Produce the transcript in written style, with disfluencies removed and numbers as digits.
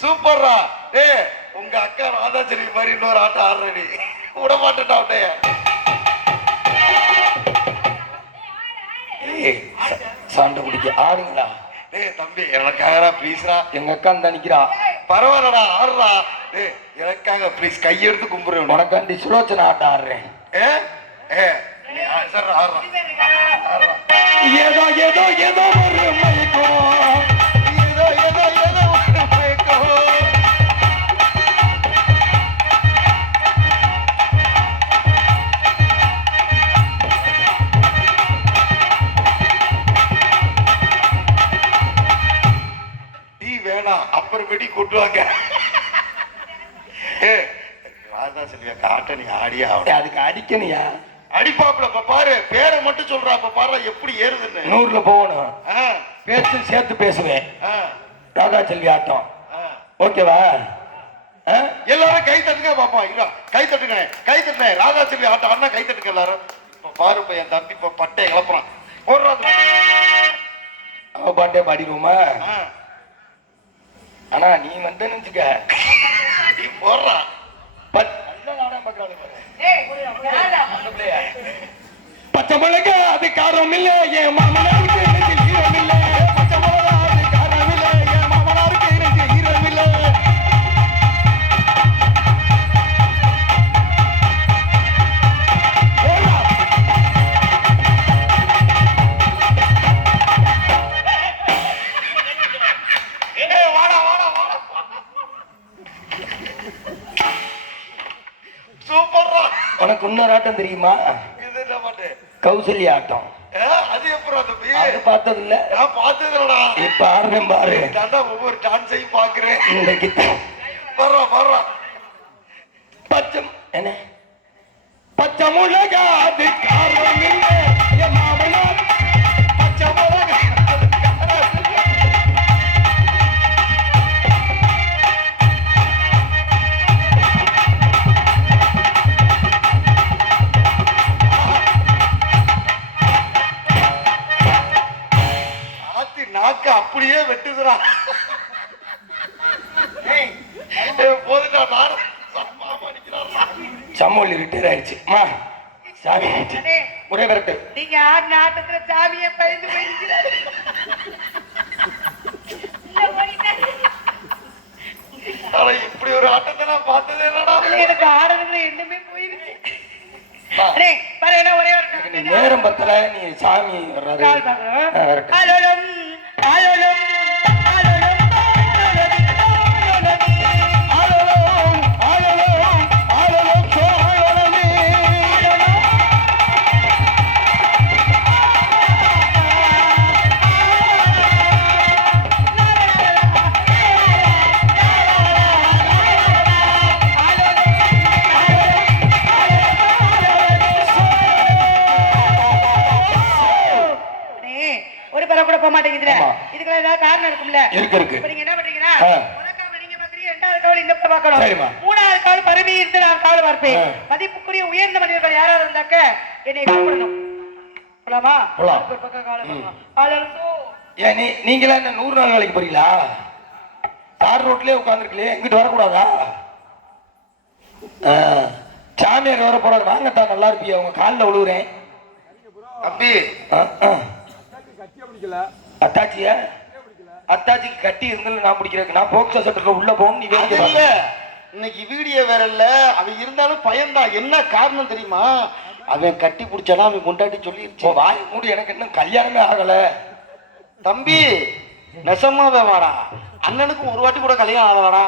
சூப்பர்ரா. டேய் உங்க அக்கா ராதாச்சரி மாதிரி இன்னொரு ஆட்டம் ஆடுறடி. விட மாட்டேன்டா உன்னைய. சண்டை குடிக்க ஆடுங்களா? டேய் தம்பி எனக்காக ப்ளீஸ்ரா. எங்க அக்கா தான் நிக்கிறா. பரவாயில்லடா ஆடுறா. டேய் எனக்காக ப்ளீஸ் கையெடுத்து கும்பிடுறேன். உனக்காண்டி சுலோச்சனை ஆட்டம் ஆடுறேன். சார் ஆடுறா. ஏதோ ஏதோ ஏதோ ஒரு மயக்கம், ஏதோ ஏதோ ஏதோ ஒரு மயக்கம். டீ வேணாம் அப்புறமேட்டி கூட்டுவாங்க. ராதா செல்வியா காட்ட நீ ஆடியா? அதுக்கு அடிக்கணியா? அடிப்பாப்புல பாரு. பேரை மட்டும் சொல்றா. பாரு எப்படி ஏறுதுன்னு. 100ல போகணும். பேச்சு சேர்த்து பேசுவேன். ராதா செல்வி ஆட்டம் ஓகேவா? எல்லாரும் கை தட்டுங்க பாப்பா. இல்ல கை தட்டுங்க, கை தட்டுங்க. ராதா செல்வி ஆட்டம் அண்ணா கை தட்டுங்க எல்லாரும். இப்ப பாரு என் தம்பி இப்ப பட்டையை கிளப்புறான். போடுறாங்க அவ பாட்டே பாடிடுவோமா? ஆனா நீ வந்து நினைச்சுக்க நீ போடுறா. பச்சை மிளகா அது காரம் இல்ல, என் மாமனாருக்கு ஈரம் இல்ல. பச்சை மிளகா அது காரம் இல்ல, என் மாமனாருக்கு ஈரம் இல்ல. வாடா வாடா வாடா. சூப்பர்ரா. உனக்கு இன்னொரு ஆட்டம் தெரியுமா? இது என்ன பாட்டு? கௌசல்யா ஆட்டம். அது எப்பறம் தம்பி? அது பார்த்தது இல்ல? நான் பார்த்ததுலடா. இப்ப ஆடுறேன் பாரு. தாண்டா ஒவ்வொரு டான்ஸையும் பாக்குறேன். இன்னைக்கு வர்றா வர்றா. பச்சை என்ன பச்சை மிளகா அது காரம் இல்ல, என் மாமனார் பச்சை மிளகா அது காரம் இல்ல. நாக்கு அப்படியே வெட்டுதுடா. போதுடா நானும் சமூலி ரிட்டையர் ஆயிடுச்சு. சாமி ஒரே விரட்டு. நீங்க ஆறு நாட்டத்துல சாமியை பயந்து போயிருக்கிறாரு. இப்படி ஒரு ஆட்டத்தை நான் பார்த்ததே இல்லடா. எனக்கு ஆடுறதுல எண்ணமே போயிருச்சு. ஒரே ஒரு நேரம் பத்தல. நீ சாமி வர்றாரு. இதுக்கு ஏதாவது காரணம் இருக்கும்ல? இருக்கு. நீங்க என்ன பண்றீங்கன்னா நீங்க பாக்குறீங்க, இரண்டாவது காவல் இந்த பார்க்கணும், மூணாவது காவல் பரவி இருந்து நான் காவல் பார்ப்பேன். மதிப்புக்குரிய உயர்ந்த மனிதர்கள் யாராவது இருந்தாக்க என்னை கூப்பிடணும். போலாமா? ஒரு பக்கம் காவல். ஏன் நீங்களா என்ன 100 நாள் வேலைக்கு போறீங்களா? தார் ரோட்லயே உட்காந்துருக்கலையே, இங்கிட்டு வரக்கூடாதா? சாமியார் வர போறாரு, வாங்கத்தான் நல்லா இருப்பியா? உங்க காலில் விழுவுறேன் தம்பி. அத்தாச்சியா? அத்தாச்சிக்கு கட்டி இருந்தாலும் நான் பிடிக்கிறேன். நான் போக்சோ சட்டத்துல உள்ள போகணும். நீ இல்ல இன்னைக்கு வீடியோ வேற இல்ல. அவன் இருந்தாலும் பயன்தான். என்ன காரணம் தெரியுமா? அவன் கட்டி பிடிச்சானா அவன் கொண்டாட்டி சொல்லி வாய் மூடி. எனக்கு இன்னும் கல்யாணமே ஆகல. தம்பி நெசமாவே வாடா. அண்ணனுக்கு ஒரு வாட்டி கூட கல்யாணம் ஆகலடா.